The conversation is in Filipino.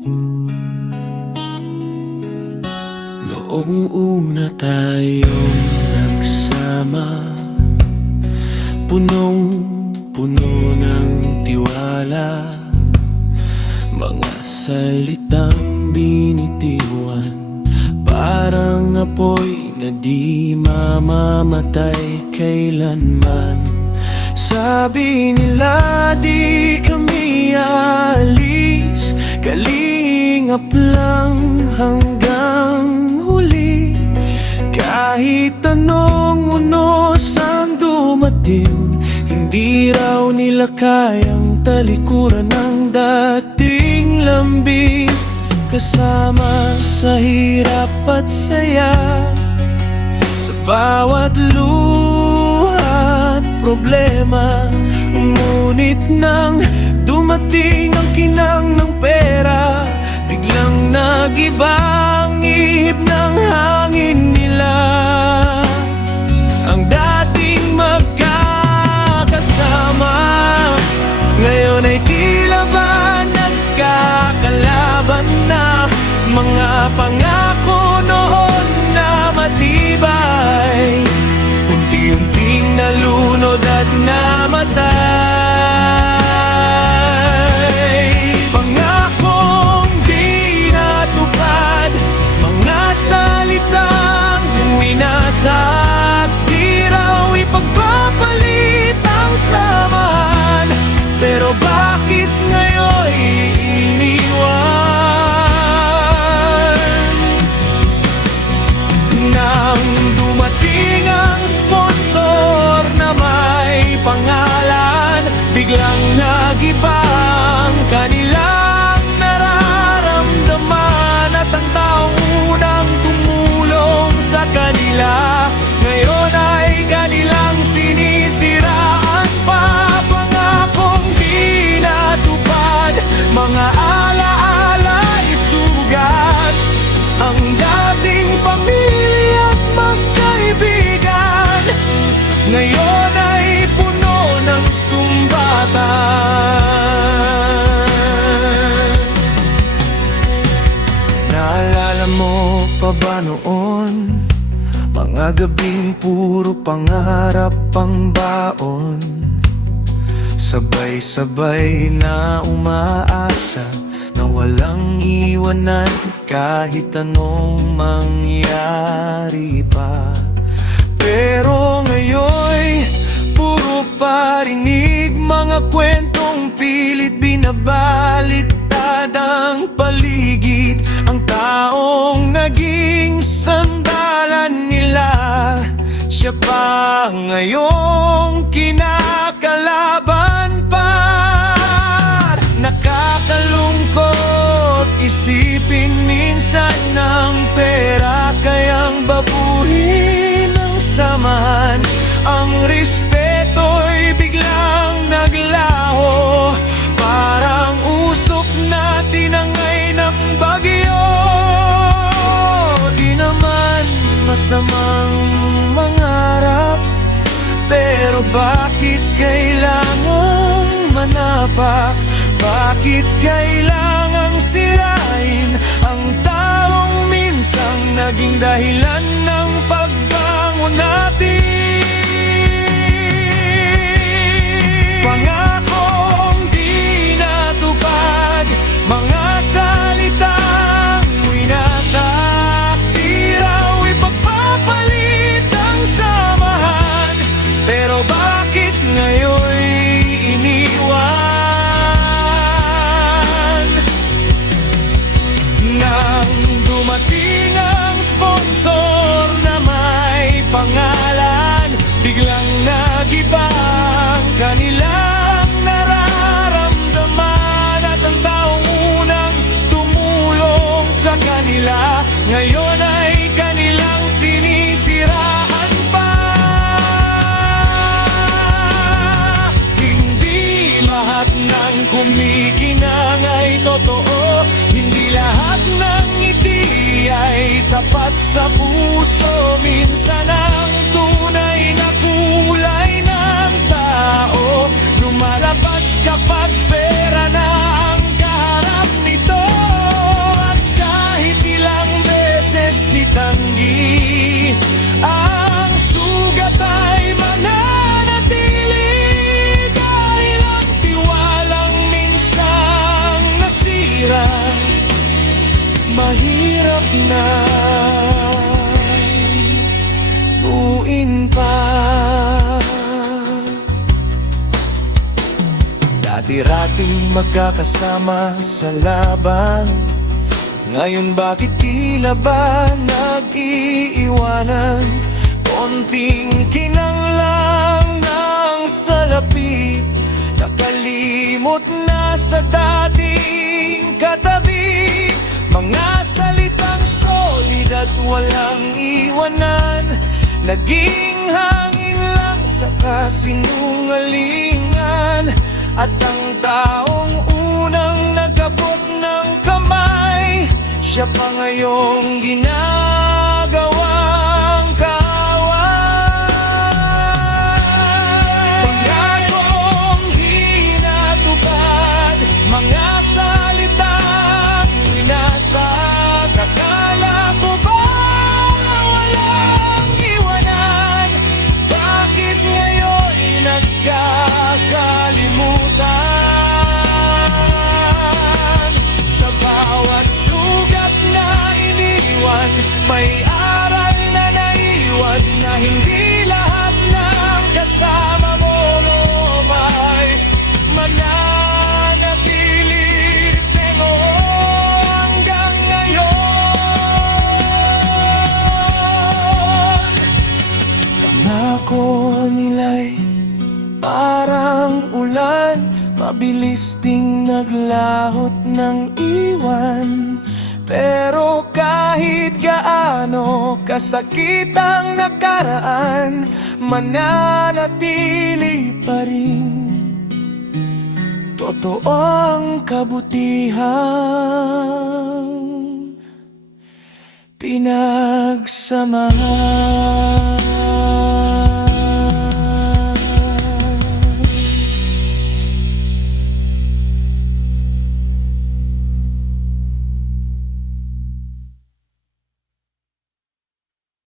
Noong una tayong nagsama, punong-puno ng tiwala, mga salitang binitiwan, parang apoy na di mamamatay kailanman. Sabi nila di kami aalis, kalingap lang hanggang huli. Kahit anong unos ang dumating, hindi raw nila kayang talikuran ng dating lambing. Kasama sa hirap at saya, sa bawat luha at problema. Ngunit nang dumating ang kinang ng pera, biglang nag-iba ang ihip ng hangin nila. Ang dating magkakasama, ngayon ay tila ba nagkakalaban na. Mga pangako noon na matibay, unti-unting nalunod at namatay. Pangakong di natupad, mga salitang winasak, di raw ipagpapalit ang samahan. Pero bakit ngayon iniwan? Nang dumating ang sponsor na may pangalan, biglang nag-iba ang kanilang nararamdaman. At ang taong unang tumulong sa kanila, ngayon ay kanilang sinisiraan pa. Pangakong di natupad, mga ala-ala isugat, ang dating pamilya at magkaibigan, ngayon ay puno ng sumbatan. Naalala mo pa ba noon, mga gabing puro pangarap ang baon? Sabay-sabay na umaasa na walang iwanan kahit anong mangyari pa. Pero ngayon, puro parinig, mga kwentong pilit binabaliktad ang paligid. Ang taong naging sandalan nila, siya pa ngayong kinakalaban pa. Nakakalungkot isipin minsan ng pera kayang babuhin ng samahan. Ang respeto'y biglang naglaho, parang usok na tinangay ng bagyo. Di naman masamang mangarap, pero bakit kailangang manapak? Bakit kailangang sirain ang taong minsang naging dahilan ng pagbangon natin? Pangakong di natupad, mga salitang winasak, di raw ipagpapalit ang samahan. Pero bakit ngayon iniwan? Nang dumating ang sponsor na may pangalan, biglang nag-iba ang kanilang nararamdaman. At ang taong unang tumulong sa kanila, ngayon ay kanilang sinisiraan pa. Hindi lahat ng kumikinang ay totoo, hindi lahat ng ngiti ay tapat sa puso. Minsan ang tunay na kulay ng tao lumalabas kapag pera na ang kaharap nito. mahirap na buuin pa. Dati-rating magkakasama sa laban, ngayon bakit tila ba nag-iiwanan? Konting kinang lang ng salapi, nakalimot na sa dating katabi. Mga salitang solid at walang iwanan, naging hangin lang sa kasinungalingan. At ang taong unang nagabot ng kamay, siya pa ngayong ginagawang kaaway. Pangakong hinatupad, mga salitang winasag. Akala ko ba walang iwanan? Bakit ngayon'y nagkakalimutan? Sa bawat sugat na iniwan, may aral na naiwan, na hindi lahat ng kasama mo may mananatili. Pero hanggang ngayon, pangako nila'y parang ulan, mabilis ding naglahot ng iwan. Pero kahit gaano kasakit ang nakaraan, mananatili pa rin totoo ang kabutihang pinagsamahan.